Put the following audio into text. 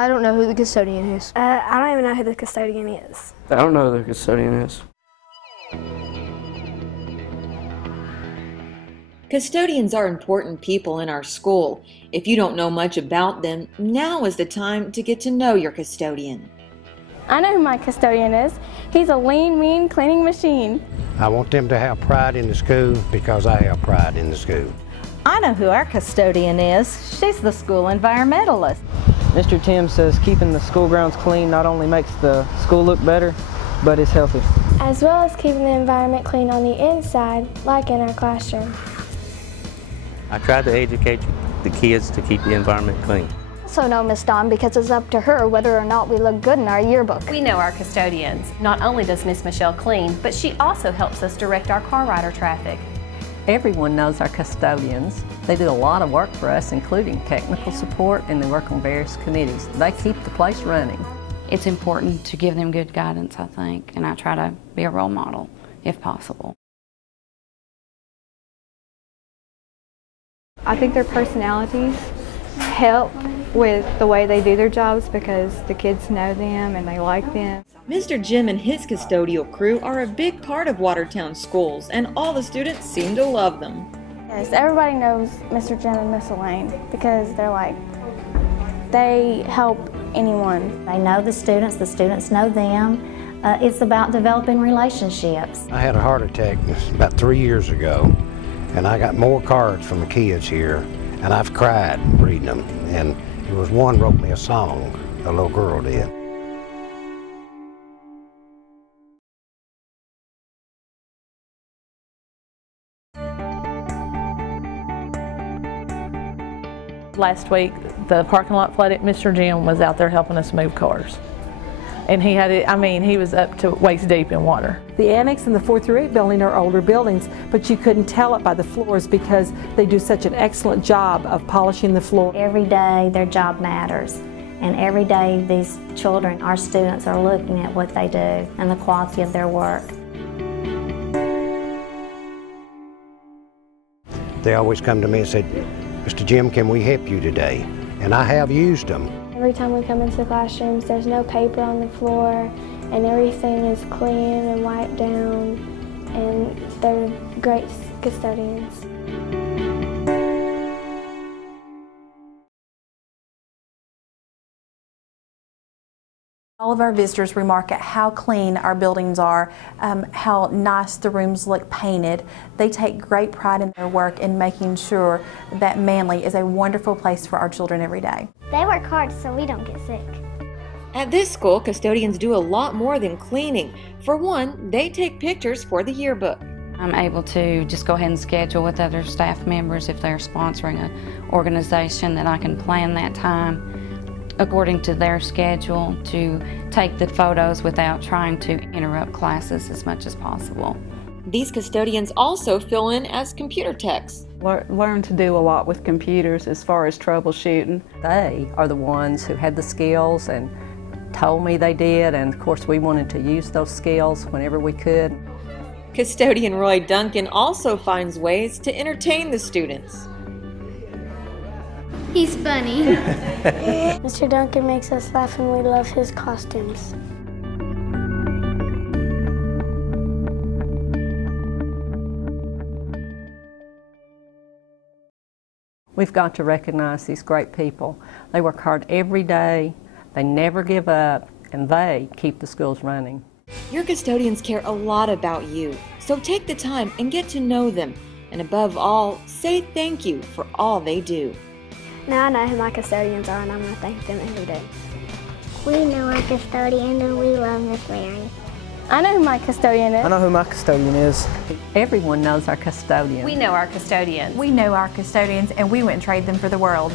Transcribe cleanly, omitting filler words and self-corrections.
I don't know who the custodian is. I don't even know who the custodian is. I don't know who the custodian is. Custodians are important people in our school. If you don't know much about them, now is the time to get to know your custodian. I know who my custodian is. He's a lean, mean cleaning machine. I want them to have pride in the school because I have pride in the school. I know who our custodian is. She's the school environmentalist. Mr. Tim says keeping the school grounds clean not only makes the school look better, but it's healthy. As well as keeping the environment clean on the inside, like in our classroom. I try to educate the kids to keep the environment clean. So know Miss Dawn because it's up to her whether or not we look good in our yearbook. We know our custodians. Not only does Miss Michelle clean, but she also helps us direct our car rider traffic. Everyone knows our custodians. They do a lot of work for us, including technical support, and they work on various committees. They keep the place running. It's important to give them good guidance, I think, and I try to be a role model if possible. I think their personalities help with the way they do their jobs because the kids know them and they like them. Mr. Jim and his custodial crew are a big part of Watertown schools, and all the students seem to love them. Yes, everybody knows Mr. Jim and Miss Elaine because they help anyone. They know the students know them. It's about developing relationships. I had a heart attack about 3 years ago, and I got more cards from the kids here, and I've cried reading them. And there was one wrote me a song, a little girl did. Last week, the parking lot flooded. Mr. Jim was out there helping us move cars. And he had it, he was up to waist deep in water. The annex and the 4 through 8 building are older buildings, but you couldn't tell it by the floors because they do such an excellent job of polishing the floor. Every day their job matters, and every day these children, our students, are looking at what they do and the quality of their work. They always come to me and say, Mr. Jim, can we help you today? And I have used them. Every time we come into the classrooms, there's no paper on the floor, and everything is clean and wiped down, and they're great custodians. All of our visitors remark at how clean our buildings are, how nice the rooms look painted. They take great pride in their work in making sure that Manly is a wonderful place for our children every day. They work hard so we don't get sick. At this school, custodians do a lot more than cleaning. For one, they take pictures for the yearbook. I'm able to just go ahead and schedule with other staff members if they're sponsoring an organization that I can plan that time according to their schedule to take the photos without trying to interrupt classes as much as possible. These custodians also fill in as computer techs. Learn to do a lot with computers as far as troubleshooting. They are the ones who had the skills and told me they did, and of course we wanted to use those skills whenever we could. Custodian Roy Duncan also finds ways to entertain the students. He's funny. Mr. Duncan makes us laugh and we love his costumes. We've got to recognize these great people. They work hard every day, they never give up, and they keep the schools running. Your custodians care a lot about you, so take the time and get to know them. And above all, say thank you for all they do. Now I know who my custodians are, and I'm going to thank them every day. We know our custodian and we love Miss Mary. I know who my custodian is. I know who my custodian is. Everyone knows our custodian. We know our custodians. We know our custodians, and we wouldn't trade them for the world.